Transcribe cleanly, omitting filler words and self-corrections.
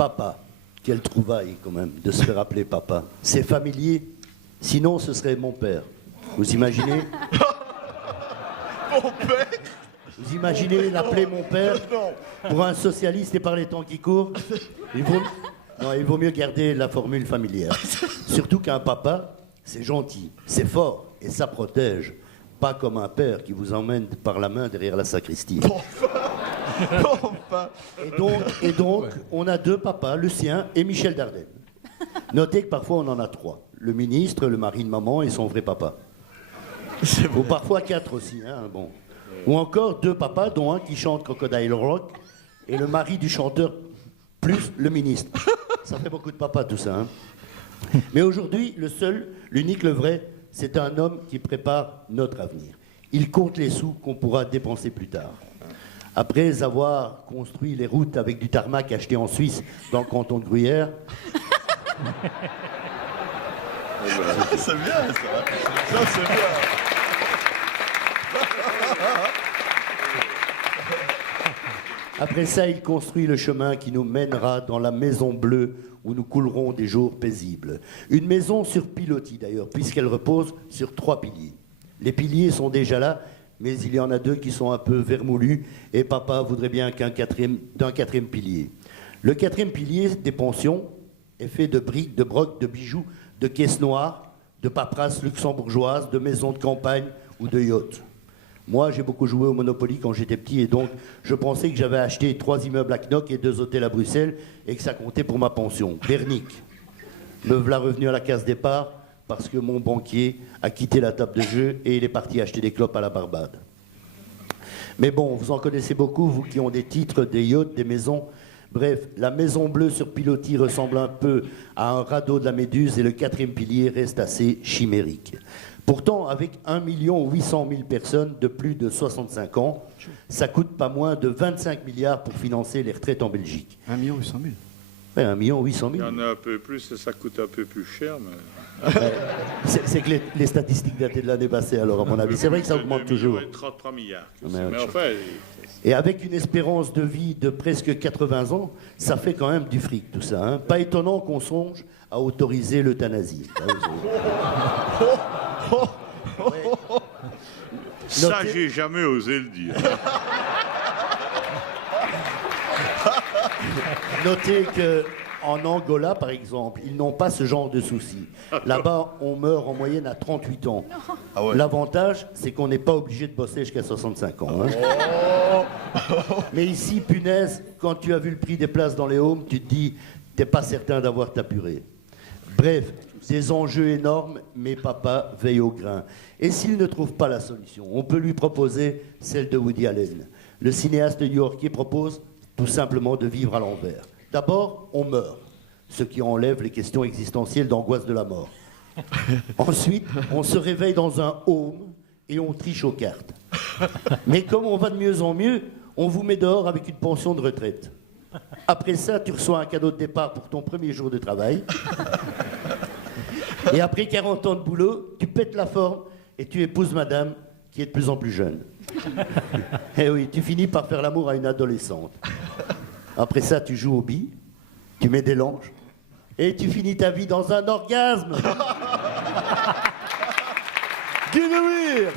Papa, quelle trouvaille quand même de se faire appeler papa. C'est familier, sinon ce serait mon père. Vous imaginez? Mon père? Vous imaginez l'appeler mon père pour un socialiste et par les temps qui courent? Il vaut mieux garder la formule familière. Surtout qu'un papa, c'est gentil, c'est fort et ça protège. Pas comme un père qui vous emmène par la main derrière la sacristie. Enfin. Et donc, on a deux papas, le sien et Michel Dardenne. Notez que parfois on en a trois. Le ministre, le mari de maman et son vrai papa. Ou parfois quatre aussi, hein, bon. Ou encore deux papas, dont un qui chante Crocodile Rock et le mari du chanteur plus le ministre. Ça fait beaucoup de papas tout ça. Hein. Mais aujourd'hui, le seul, l'unique, le vrai, c'est un homme qui prépare notre avenir. Il compte les sous qu'on pourra dépenser plus tard. Après avoir construit les routes avec du tarmac acheté en Suisse dans le canton de Gruyère. C'est bien ça. Ça c'est bien. Après ça, il construit le chemin qui nous mènera dans la maison bleue où nous coulerons des jours paisibles. Une maison sur pilotis d'ailleurs, puisqu'elle repose sur 3 piliers. Les piliers sont déjà là, mais il y en a 2 qui sont un peu vermoulus et papa voudrait bien d'un quatrième pilier. Le 4e pilier des pensions est fait de briques, de brocs, de bijoux, de caisses noires, de paperasses luxembourgeoises, de maisons de campagne ou de yachts. Moi, j'ai beaucoup joué au Monopoly quand j'étais petit et donc je pensais que j'avais acheté 3 immeubles à Knock et 2 hôtels à Bruxelles et que ça comptait pour ma pension. Bernic. Me voilà revenu à la case départ parce que mon banquier a quitté la table de jeu et il est parti acheter des clopes à la Barbade. Mais bon, vous en connaissez beaucoup, vous qui ont des titres, des yachts, des maisons. Bref, la maison bleue sur pilotis ressemble un peu à un radeau de la Méduse et le 4e pilier reste assez chimérique. Pourtant, avec 1 800 000 personnes de plus de 65 ans, ça coûte pas moins de 25 milliards pour financer les retraites en Belgique. 1 800 000. Ouais, 1 800 000. Il y en a un peu plus, ça coûte un peu plus cher, mais... C'est que les statistiques dataient de l'année passée, alors, à mon avis. C'est vrai que ça augmente toujours. 33 milliards. Mais enfin... Et avec une espérance de vie de presque 80 ans, ça fait quand même du fric, tout ça. Hein. Pas étonnant qu'on songe à autoriser l'euthanasie. Ouais. Ça, j'ai jamais osé le dire. Notez qu'en Angola, par exemple, ils n'ont pas ce genre de soucis. Là-bas, on meurt en moyenne à 38 ans. Ah ouais. L'avantage, c'est qu'on n'est pas obligé de bosser jusqu'à 65 ans. Hein. Mais ici, punaise, quand tu as vu le prix des places dans les homes, tu te dis, t'es pas certain d'avoir ta purée. Bref, des enjeux énormes, mais papa veille au grain. Et s'il ne trouve pas la solution, on peut lui proposer celle de Woody Allen. Le cinéaste new-yorkais propose tout simplement de vivre à l'envers. D'abord, on meurt, ce qui enlève les questions existentielles d'angoisse de la mort. Ensuite, on se réveille dans un home et on triche aux cartes. Mais comme on va de mieux en mieux, on vous met dehors avec une pension de retraite. Après ça, tu reçois un cadeau de départ pour ton premier jour de travail. Et après 40 ans de boulot, tu pètes la forme et tu épouses madame qui est de plus en plus jeune. Et oui, tu finis par faire l'amour à une adolescente. Après ça, tu joues aux billes, tu mets des langes et tu finis ta vie dans un orgasme. Guinevere.